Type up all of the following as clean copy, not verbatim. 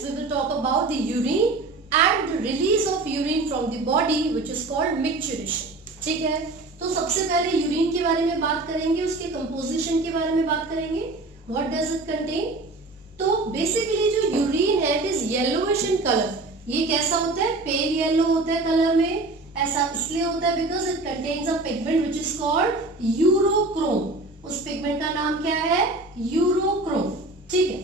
next we will talk about the urine and the release of urine from the body which is called micturition. ठीक है, तो सबसे पहले urine के बारे में बात करेंगे, उसके कंपोजिशन के बारे में बात करेंगे. What does it contain? तो बेसिकली जो यूरिन है it is yellowish in colour. ये कैसा होता है? पेल येलो होता है कलर में. ऐसा इसलिए होता है because it contains a pigment which is called urochrome. उस पिगमेंट का नाम क्या है? यूरोक्रोम. ठीक है,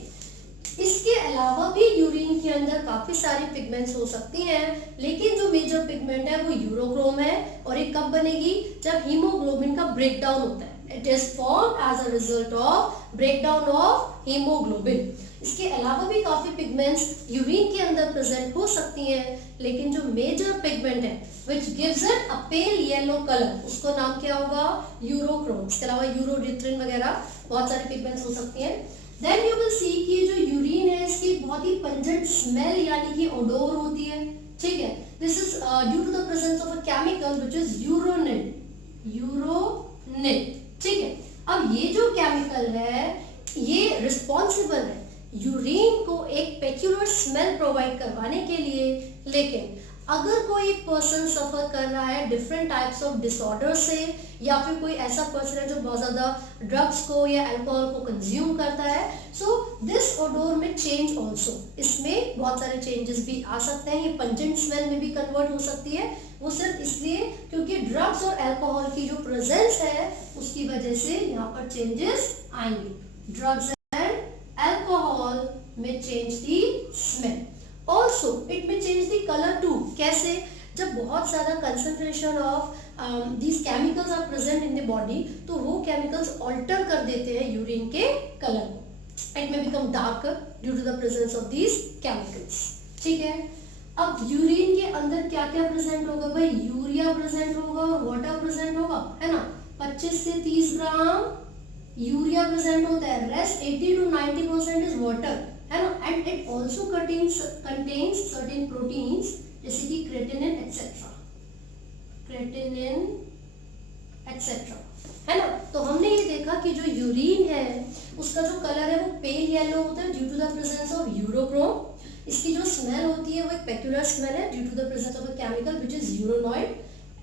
इसके अलावा भी यूरिन के अंदर काफी सारी पिगमेंट्स हो सकती हैं, लेकिन जो मेजर पिगमेंट है वो यूरोक्रोम है. और ये कब बनेगी? जब हीमोग्लोबिन का ब्रेकडाउन होता है. It is formed as a result of breakdown of haemoglobin. इसके अलावा भी काफी पिगमेंट्स यूरिन के अंदर प्रेजेंट हो सकती हैं, लेकिन जो मेजर पिगमेंट है which gives it a pale yellow color, उसको नाम क्या होगा? यूरोक्रोम. इसके अलावा यूरोडिथ्रिन वगैरह बहुत सारी पिगमेंट्स हो सकती हैं. देन यू विल सी कि जो यूरिन है इसकी बहुत ही पंजेंट स्मेल यानी कि ओडोर होती है. ठीक है, this is due to the presence of a chemical which is uronil. Uronil. ठीक है, अब ये जो केमिकल है ये रिस्पॉन्सिबल है यूरिन को एक पेक्यूलर स्मेल प्रोवाइड करवाने के लिए. लेकिन अगर कोई पर्सन सफर कर रहा है डिफरेंट टाइप्स ऑफ डिसऑर्डर से, या फिर कोई ऐसा पर्सन है जो बहुत ज्यादा ड्रग्स को या अल्कोहल को कंज्यूम करता है, सो दिस ओडोर में चेंज ऑल्सो. इसमें बहुत सारे चेंजेस भी आ सकते हैं. ये पंजेंट स्मेल में भी कन्वर्ट हो सकती है. वो सिर्फ इसलिए क्योंकि ड्रग्स और अल्कोहल की जो प्रेजेंस है उसकी वजह से यहाँ पर चेंजेस आएंगे. ड्रग्स एंड अल्कोहल में change the smell. Also, it may change the color too. कैसे? जब बहुत ज़्यादा concentration of these chemicals are present in the body, तो वो chemicals alter कर देते हैं यूरिन के कलर को. It may become darker due to the presence of these chemicals. ठीक है, अब यूरिन के अंदर क्या क्या प्रेजेंट होगा भाई? यूरिया प्रेजेंट होगा और वाटर प्रेजेंट होगा, है ना. 25 से 30 ग्राम यूरिया प्रेजेंट होता है. रेस्ट 80 to 90% इज वाटर, है ना. And it also contains certain proteins जैसे कि क्रेटिनिन एक्सेट्रा. क्रेटिनिन एक्सेट्रा, है ना. तो हमने ये देखा कि जो यूरिन है उसका जो कलर है वो पेल येलो होता है due to the presence of urochrome. इसकी जो स्मेल होती है वो एक पेक्यूलर स्मेल है due to the presence of a chemical which is urinoid.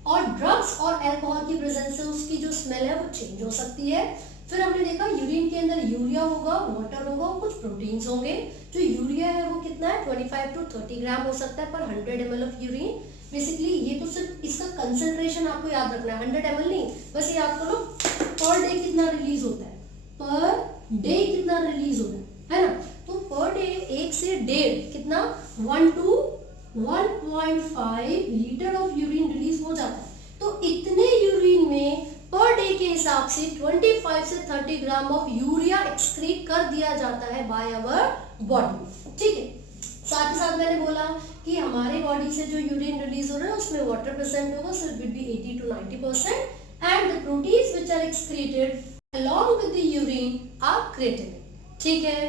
और ड्रग्स और अल्कोहल की प्रेजेंस से उसकी जो स्मेल है वो चेंज हो सकती है. फिर हमने देखा यूरिन के अंदर यूरिया होगा, वाटर होगा और कुछ प्रोटीन्स होंगे. जो यूरिया है वो कितना है? 25 to 30 ग्राम हो सकता है पर 100 ml ऑफ यूरिन. बेसिकली ये तो सिर्फ इसका कंसंट्रेशन आपको याद रखना है, 100 ml नहीं. बस ये याद करो पर डे कितना रिलीज होता है, पर डे कितना रिलीज होता है ना. तो पर डे 1 से 1.5 कितना 1 to 1.5 litre of urine release हो जाता है. तो इतने यूरिन में पर डे के हिसाब से 25 से 30 ग्राम ऑफ यूरिया एक्सक्रीट कर दिया जाता है बाय आवर बॉडी. ठीक है, साथ ही साथ मैंने बोला कि हमारे बॉडी से जो यूरिन रिलीज हो रहा है उसमें वाटर प्रेजेंट होगा, so it will be 80 to 90%, and the proteins which are excreted along with the urine are creatinine. ठीक है,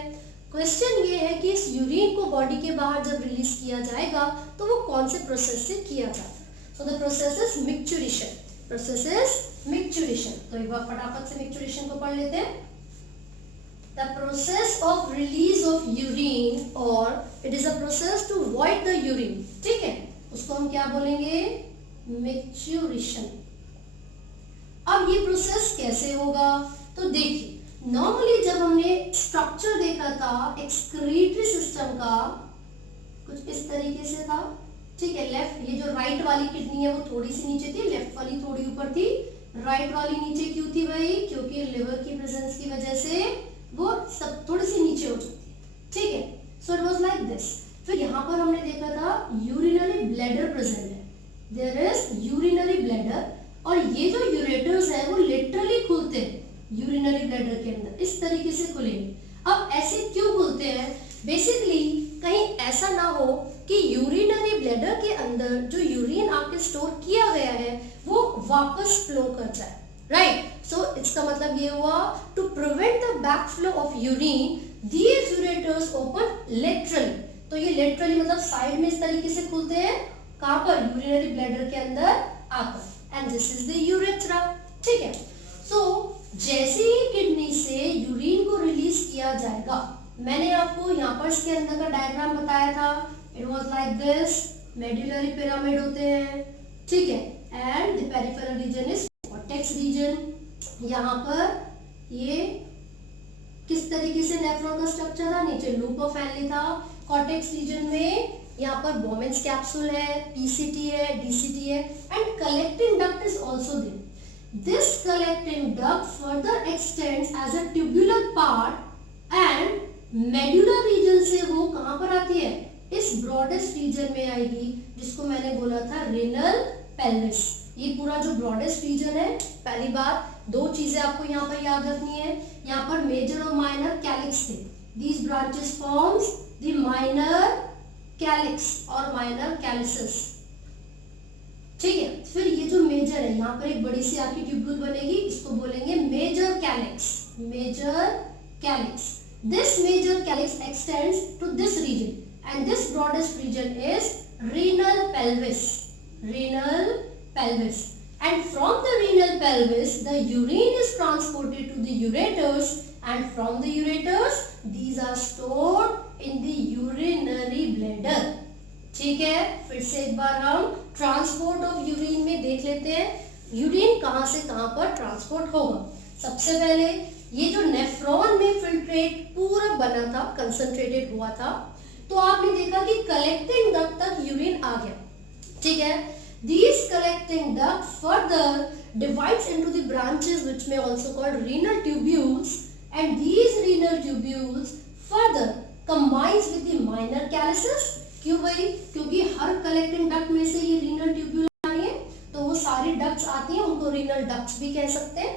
क्वेश्चन ये है कि इस यूरिन को बॉडी के बाहर जब रिलीज किया जाएगा तो वो कौन से प्रोसेस से किया जाता है? So the process is micturition. Process is micturition. तो एक बार फटाफट से मिक्चुरेशन को पढ़ लेते हैं. The process of release of urine, or it is a process to void the urine. ठीक है, उसको हम क्या बोलेंगे? मिक्चुरेशन. अब ये प्रोसेस कैसे होगा? तो देखिए, नॉर्मली जब हमने स्ट्रक्चर देखा था एक्सक्रीटरी सिस्टम का, कुछ इस तरीके से था. ठीक है, लेफ्ट ये जो राइट वाली किडनी है वो थोड़ी सी नीचे थी, लेफ्ट वाली थोड़ी ऊपर थी. राइट वाली नीचे क्यों थी भाई? क्योंकि लिवर की प्रेजेंस की वजह से वो सब थोड़ी सी नीचे हो चुकी है. ठीक है, so it was like this. फिर यहाँ पर हमने देखा था यूरिनरी ब्लैडर प्रेजेंट है. देयर इज यूरिनरी ब्लैडर, और ये जो यूरेटर्स है वो लिटरली खुलते हैं यूरिनरी ब्लैडर के अंदर, इस तरीके से खुलेंगे. अब ऐसे क्यों खुलते हैं? बेसिकली कहीं ऐसा ना हो कि यूरिनरी ब्लैडर के अंदर जो यूरिन आपके स्टोर किया गया है वो वापस फ्लो कर जाए. राइट, सो इसका मतलब ये हुआ to prevent the back flow of urine these ureters open laterally. तो ये लेटरली मतलब साइड में इस तरीके से खुलते हैं. कहां पर? यूरिनरी ब्लैडर के अंदर आकर. And this is the urethra. ठीक है, सो जैसे ही किडनी से यूरिन को रिलीज किया जाएगा मैंने आपको यहाँ पर इसके अंदर का डायग्राम बताया था, it was like this, medullary pyramid होते हैं, ठीक है, and the peripheral region is cortex region. यहाँ पर ये किस तरीके से नेफ्रॉन का स्ट्रक्चर था, नीचे लूप ऑफ एनली था, कॉर्टेक्स रीजन में यहाँ पर बोमेन्स कैप्सूल है, पीसीटी है, डीसीटी है, and collecting duct is also there. This collecting duct further extends as a tubular part and medulla region से वो कहाँ पर आती है, इस broadest region में आएगी, जिसको मैंने बोला था renal pelvis। ये पूरा जो broadest region है, पहली बात दो चीजें आपको यहाँ पर याद रखनी है, यहाँ पर major और minor calyx थे, these branches forms the minor calyx और minor calyces, ठीक है। फिर ये जो मेजर है, यहाँ पर एक बड़ी सी आपकी ट्यूब्यूल बनेगी, इसको बोलेंगे major calyx, major calyx. This major calyx extends to this region and this broadest region is renal pelvis, renal pelvis, and from the renal pelvis the urine is transported to the ureters and from the ureters these are stored in the urinary bladder, ठीक है। फिर से एक बार हम transport of urine में देख लेते हैं, यूरिन कहां से कहां पर ट्रांसपोर्ट होगा। सबसे पहले ये जो नेफ्रॉन में फिल्ट्रेट पूरा बना था, कंसंट्रेटेड हुआ था, तो आपने देखा कि कलेक्टिंग डक्ट तक यूरिन आ गया, ठीक है। These collecting duct further divides into the branches which may also called renal tubules, and these renal tubules further combines with the minor calyces। क्यों भाई, क्योंकि हर कलेक्टिंग डक्ट में से ये रीनल ट्यूब्यूल आई है, तो वो सारी डक्ट्स आती हैं, उनको रीनल डक्ट्स भी कह सकते हैं।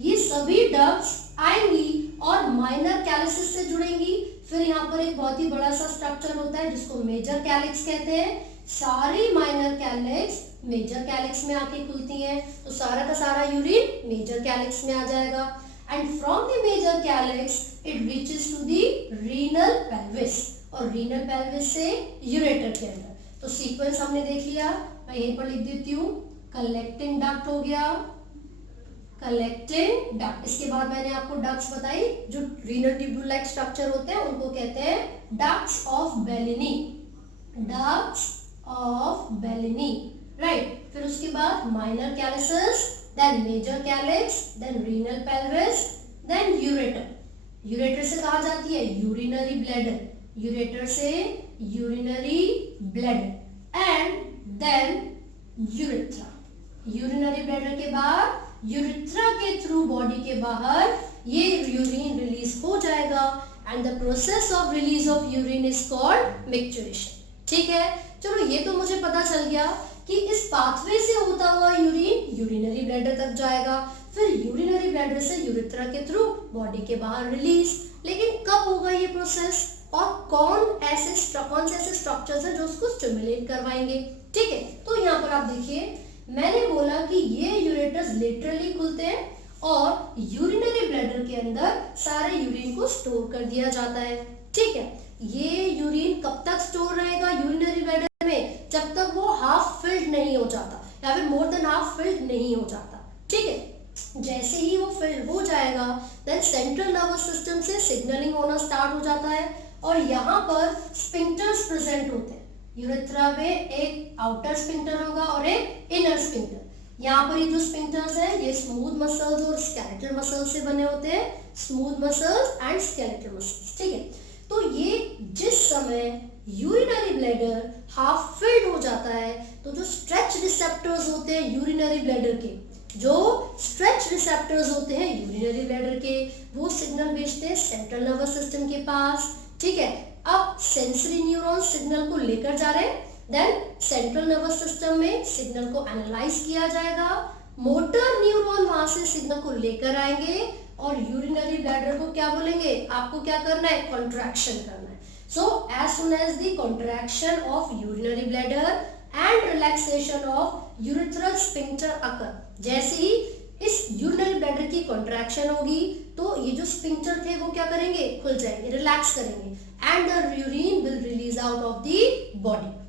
ये सभी डक्ट्स आएंगी और माइनर कैलिसेस से जुड़ेंगी। फिर यहाँ पर एक बहुत ही बड़ा सा स्ट्रक्चर होता है जिसको मेजर कैलिक्स कहते हैं। सारी माइनर कैलिक्स मेजर कैलिक्स में आके खुलती हैं, तो सारा का सारा यूरिन मेजर कैलिक्स में आ जाएगा, and from the major calyx it reaches to the renal pelvis, और रीनल पेल्विस से यूरेटर के अंदर। तो सीक्वेंस हमने देख लिया, मैं यहीं पर लिख देती हूँ, कलेक्टिंग डक्ट हो गया, कलेक्टिंग डक्ट। इसके बाद मैंने आपको डक्ट्स बताई, जो रीनल ट्यूब्यूल लाइक स्ट्रक्चर होते हैं उनको कहते हैं ducts of Bellini, ducts of Bellini, right. फिर उसके बाद minor calyces, then major calyx, then renal pelvis, then ureter. Ureter से कहा जाती है यूरिनरी ब्लैडर, यूरेटर से urinary bladder, and then urethra. Urinary bladder के बाद यूरिथ्रा के थ्रू बॉडी के बाहर ये यूरिन रिलीज हो जाएगा, and the process of release of urine is called micturition, ठीक है। चलो ये तो मुझे पता चल गया कि इस पाथवे से होता हुआ यूरिन यूरिनरी ब्लैडर तक जाएगा, फिर यूरिनरी ब्लैडर से यूरिथ्रा के थ्रू बॉडी के बाहर रिलीज। लेकिन कब होगा ये प्रोसेस, और कौन से ऐसे स्ट्रक्चर्स हैं जो उसको स्टिमुलेट करवाएंगे, ठीक है। तो यहाँ पर आप देखिए, मैंने बोला कि ये यूरेटर्स लेटरली खुलते हैं और यूरिनरी ब्लैडर के अंदर सारे यूरिन को स्टोर कर दिया जाता है, ठीक है। ये यूरिन कब तक स्टोर रहेगा यूरिनरी ब्लैडर में, जब तक वो हाफ फिल्ड नहीं हो जाता, या फिर मोर देन हाफ फिल्ड नहीं हो जाता, ठीक है। जैसे ही वो फिल्ड हो जाएगा, देन सेंट्रल नर्वस सिस्टम से सिग्नलिंग होना स्टार्ट हो जाता है, और यहाँ पर स्फिंक्टर्स प्रेजेंट होते हैं। यूरेथ्रा में एक आउटर स्फिंक्टर होगा और एक इनर स्फिंक्टर। यहाँ पर ये जो स्फिंक्टर्स है ये स्मूथ मसल्स और स्केलेटल मसल्स से बने होते हैं, smooth muscles and skeletal muscles, ठीक है। तो ये जिस समय यूरिनरी ब्लैडर हाफ फिल्ड हो जाता है, तो जो स्ट्रेच रिसेप्टर्स होते हैं यूरिनरी ब्लैडर के, जो स्ट्रेच रिसेप्टर्स होते हैं यूरिनरी ब्लैडर के, वो सिग्नल भेजते हैं सेंट्रल नर्वस सिस्टम के पास, ठीक है। अब सेंसरी न्यूरॉन्स सिग्नल को लेकर जा रहे हैं, देन सेंट्रल नर्वस सिस्टम में सिग्नल को एनालाइज किया जाएगा, मोटर न्यूरॉन वहां से सिग्नल को लेकर आएंगे, और यूरिनरी ब्लैडर को क्या बोलेंगे, आपको क्या करना है, कॉन्ट्रैक्शन करना है। So as soon as the contraction of urinary bladder and relaxation of urethral sphincter occur, जैसे ही इस यूरिनरी ब्लैडर की कॉन्ट्रैक्शन होगी, तो ये जो स्फिंक्टर थे वो क्या करेंगे, खुल जाएंगे, रिलैक्स करेंगे, and the urine will release out of the body.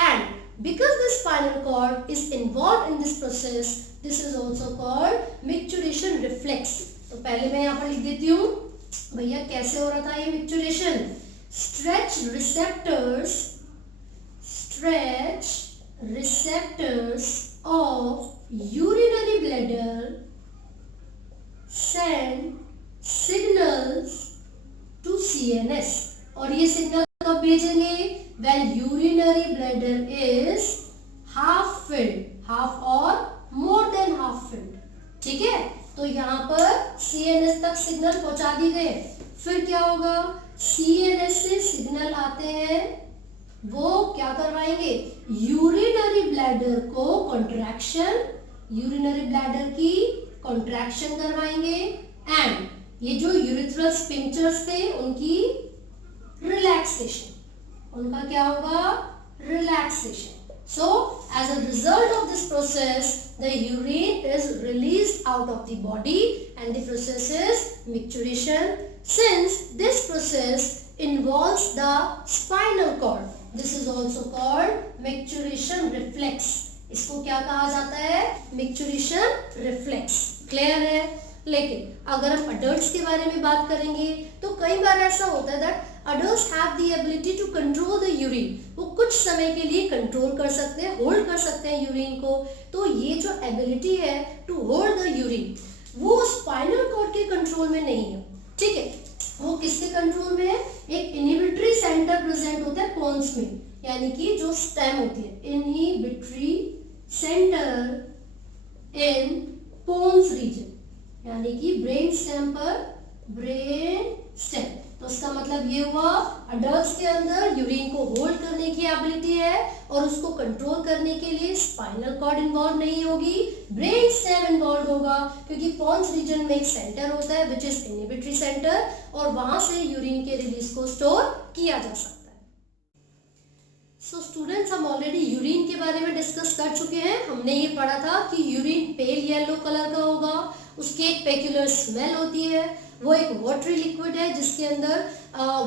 And because the spinal cord is involved in this process, this is also called micturition reflex। तो पहले मैं यहाँ पर लिख देती हूँ भैया कैसे हो रहा था ये micturition? Stretch receptors of urinary bladder send signals to CNS, और ये सिग्नल कब भेजेंगे? When urinary bladder is half filled, half और मोर देन हाफ फिल्ड। ठीक है, तो यहाँ पर CNS तक सिग्नल पहुंचा दी गए। फिर क्या होगा? CNS से सिग्नल आते हैं, वो क्या करवाएंगे? यूरिनरी ब्लैडर को कॉन्ट्रैक्शन, यूरिनरी ब्लैडर की कॉन्ट्रैक्शन करवाएंगे, एंड ये जो यूरिथ्रल स्फिंक्टर्स थे उनकी रिलैक्सेशन, उनका क्या होगा? Relaxation. So, as a result of this process, the urine is released out of the body and the process is micturition. Since this process involves the spinal cord, this is also called micturition reflex. इसको क्या कहा जाता है? micturition reflex. Clear है? लेकिन अगर हम adults के बारे में बात करेंगे तो कई बार ऐसा होता है that adults have the ability to control the urine, वो कुछ समय के लिए कंट्रोल कर सकते हैं, होल्ड कर सकते हैं यूरिन को। तो ये जो एबिलिटी है टू होल्ड द यूरिन, वो स्पाइनल कॉर्ड के कंट्रोल में नहीं है। ठीक है, वो किसके कंट्रोल में है? एक इनहिबिटरी सेंटर प्रेजेंट होता है पोन्स में, यानी कि जो स्टेम होती है, इनहिबिटरी सेंटर इन पोन्स रीजन, यानी कि ब्रेन स्टेम पर, ब्रेन स्टेम। तो इसका मतलब ये हुआ अडल्ट्स के अंदर यूरिन को होल्ड करने की एबिलिटी है और उसको कंट्रोल करने के लिए स्पाइनल कॉर्ड इन्वॉल्व नहीं होगी, ब्रेन स्टेम इन्वॉल्व होगा, क्योंकि पोन्स रीजन में एक सेंटर होता है विच इज इनहिबिटरी सेंटर, और वहां से यूरिन के रिलीज को स्टोर किया जा सकता है। सो स्टूडेंट्स, हम ऑलरेडी यूरिन के बारे में डिस्कस कर चुके हैं। हमने ये पढ़ा था कि यूरिन पेल येलो कलर का होगा, उसकी एक पेक्यूलर स्मेल होती है, वो एक वाटरी लिक्विड है जिसके अंदर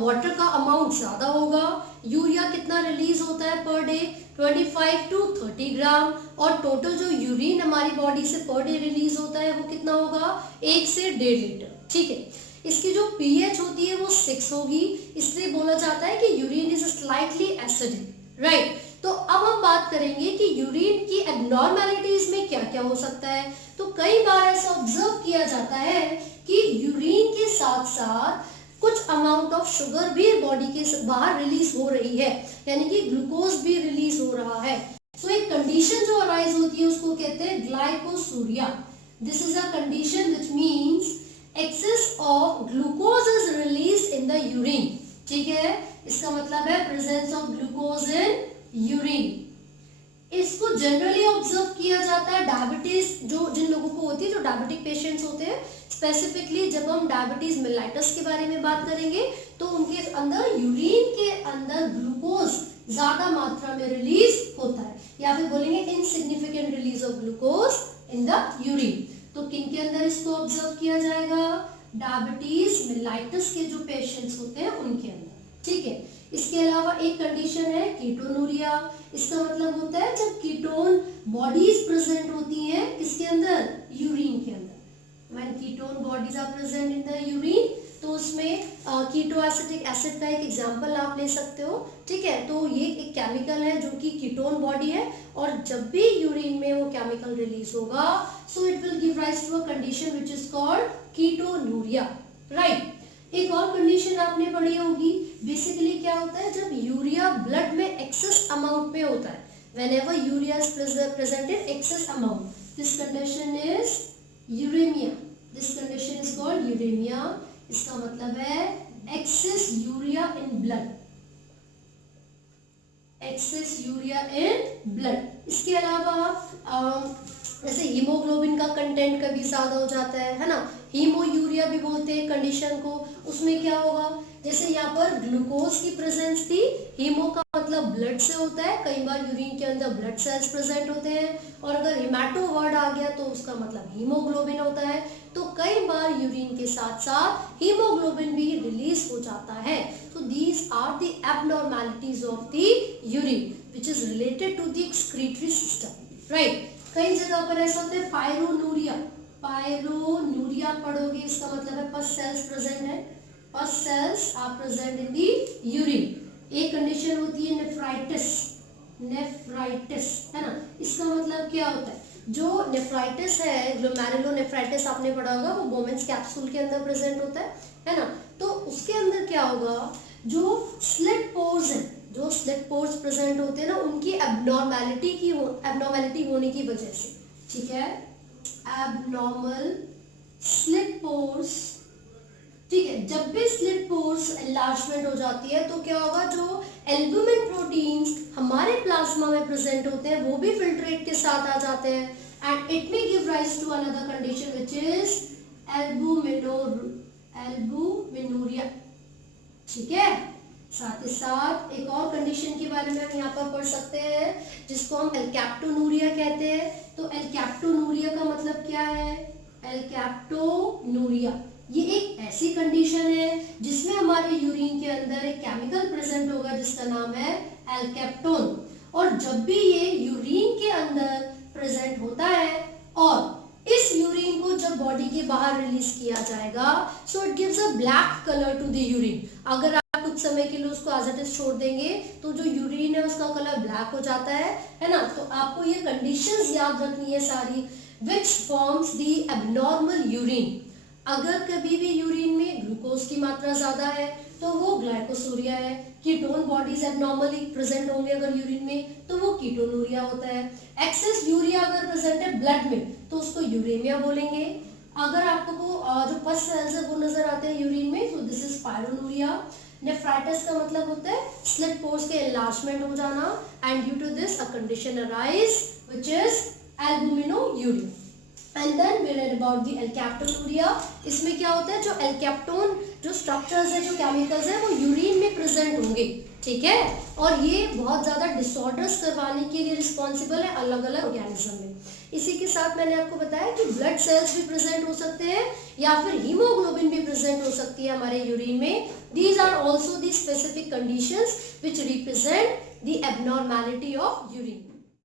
वाटर का अमाउंट ज़्यादा होगा। यूरिया कितना रिलीज होता है पर डे? 25 to 30 ग्राम, और टोटल जो यूरिन हमारी बॉडी से पर डे रिलीज होता है वो कितना होगा? 1 से 1.5 लीटर। ठीक है, इसकी जो pH होती है वो 6 होगी, इसलिए बोला जाता है कि urine is slightly acidic, right. तो अब हम बात करेंगे कि यूरिन की एब्नॉर्मैलिटीज में क्या क्या हो सकता है। तो कई बार ऐसा ऑब्जर्व किया जाता है कि यूरिन के साथ साथ कुछ अमाउंट ऑफ शुगर भी बॉडी के बाहर रिलीज हो रही है, यानी कि ग्लूकोज भी रिलीज हो रहा है। सो एक कंडीशन जो अराइज होती है उसको कहते हैं glycosuria. This is a condition which means excess of glucose is released in the urine. ठीक है, इसका मतलब है presence of glucose in urine. इसको जनरली ऑब्जर्व किया जाता है डायबिटीज जो जिन लोगों को होती है, जो डायबिटिक पेशेंट्स होते हैं। स्पेसिफिकली जब हम डायबिटीज मेलाइटस के बारे में बात करेंगे तो उनके अंदर यूरिन के अंदर ग्लूकोज ज्यादा मात्रा में रिलीज होता है, या फिर बोलेंगे insignificant release of glucose in the urine. तो किन के अंदर इसको ऑब्जर्व किया जाएगा? डायबिटीज मेलाइटस के जो पेशेंट्स होते हैं उनके अंदर। ठीक है, इसके अलावा एक कंडीशन है कीटोनूरिया। इसका मतलब होता है जब कीटोन बॉडीज प्रेजेंट होती हैं किसके अंदर? यूरिन के अंदर। When ketone bodies are present in the urine, तो उसमें कीटोएसिटिक एसिड का एक एग्जांपल आप ले सकते हो। ठीक है, तो ये एक केमिकल है जो कि कीटोन बॉडी है, और जब भी यूरिन में वो केमिकल रिलीज होगा so it will give rise to a condition which is called ketonuria, right. एक और कंडीशन आपने पढ़ी होगी, बेसिकली क्या होता है जब यूरिया ब्लड में एक्सेस अमाउंट में होता है, whenever urea is present in excess amount, this condition is uraemia. This condition is called uraemia. इसका मतलब है excess urea in blood, excess urea in blood. इसके अलावा जैसे हीमोग्लोबिन का कंटेंट कभी ज्यादा हो जाता है ना, हीमोयूरिया भी बोलते हैं कंडीशन को। उसमें क्या होगा, जैसे यहाँ पर ग्लूकोज की प्रेजेंस थी, हीमो का मतलब ब्लड से होता है, कई बार यूरिन के अंदर ब्लड सेल्स प्रेजेंट होते हैं, और अगर हिमैटो वर्ड आ गया तो उसका मतलब हीमोग्लोबिन होता है। तो कई बार यूरिन के साथ साथ हीमोग्लोबिन भी रिलीज हो जाता है। तो these are the abnormalities of the urine which is related to the excretory system, right. कई जगह पर ऐसा होता है पायरोनूरिया। पायरोनूरिया पढ़ोगे, इसका मतलब है पस सेल्स प्रेजेंट है, pus cells are present in the urine. एक कंडीशन होती है नेफ्राइटिस, नेफ्राइटिस है ना, इसका मतलब क्या होता है, जो नेफ्राइटिस है, ग्लोमेरुलोनेफ्राइटिस आपने पढ़ा होगा, वो बोमेंस कैप्सूल के अंदर प्रेजेंट होता है ना, तो उसके अंदर क्या होगा, जो स्लिट पोर्स है, जो स्लिट पोर्स प्रेजेंट होते हैं ना, उनकी एब्नॉर्मेलिटी होने की वजह से, ठीक है, एबनॉर्मल स्लिट पोर्स, ठीक है, जब भी स्लिट पोर्स एनलार्जमेंट हो जाती है तो क्या होगा, जो एल्बुमिन प्रोटीन्स हमारे प्लाज्मा में प्रेजेंट होते हैं वो भी फिल्ट्रेट के साथ आ जाते हैं, and it may give rise to another condition which is albuminuria, ठीक है। साथ ही साथ एक और कंडीशन के बारे में हम यहाँ पर पढ़ सकते हैं जिसको हम एल्कैप्टोनूरिया कहते हैं। तो एल्कैप्टोनूरिया का मतलब क्या है, एल्कैप्टोनूरिया ये एक ऐसी कंडीशन है जिसमें हमारे यूरिन के अंदर एक केमिकल प्रेजेंट होगा जिसका नाम है एल्कैप्टोन, और जब भी ये यूरिन के अंदर प्रेजेंट होता है और इस यूरिन को जब बॉडी के बाहर रिलीज किया जाएगा, so it gives a black colour to the urine. अगर आप कुछ समय के लिए उसको एज इट इज छोड़ देंगे तो जो यूरिन है उसका कलर ब्लैक हो जाता है ना। तो आपको ये कंडीशंस याद रखनी है सारी, which forms the abnormal urine. अगर कभी भी यूरिन में ग्लूकोज की मात्रा ज्यादा है तो वो ग्लाइकोसूरिया है, कीटोन बॉडीज एबनॉर्मली प्रेजेंट होंगे अगर यूरिन में तो वो कीटोनूरिया होता है, एक्सेस यूरिया अगर प्रेजेंट है ब्लड में तो उसको यूरेमिया बोलेंगे। अगर आपको वो जो पस सेल्स है वो नजर आते हैं यूरिन में तो दिस इज पायरोनूरिया। नेफ्राइटिस का मतलब होता है स्लिट पोर्स के एनलार्जमेंट हो जाना, and due to this a condition arise which is albuminuria. And then we read about the alkaptonuria. इसमें क्या होता है, जो एल्कैप्टोन जो स्ट्रक्चर्स है, जो केमिकल्स है वो यूरिन में प्रेजेंट होंगे, ठीक है, और ये बहुत ज़्यादा डिसऑर्डर्स करवाने के लिए रिस्पॉन्सिबल है अलग अलग ऑर्गेनिज्म में। इसी के साथ मैंने आपको बताया कि ब्लड सेल्स भी प्रेजेंट हो सकते हैं या फिर हीमोग्लोबिन भी प्रेजेंट हो सकती है हमारे यूरिन में। These are also the specific conditions which represent the abnormality of urine.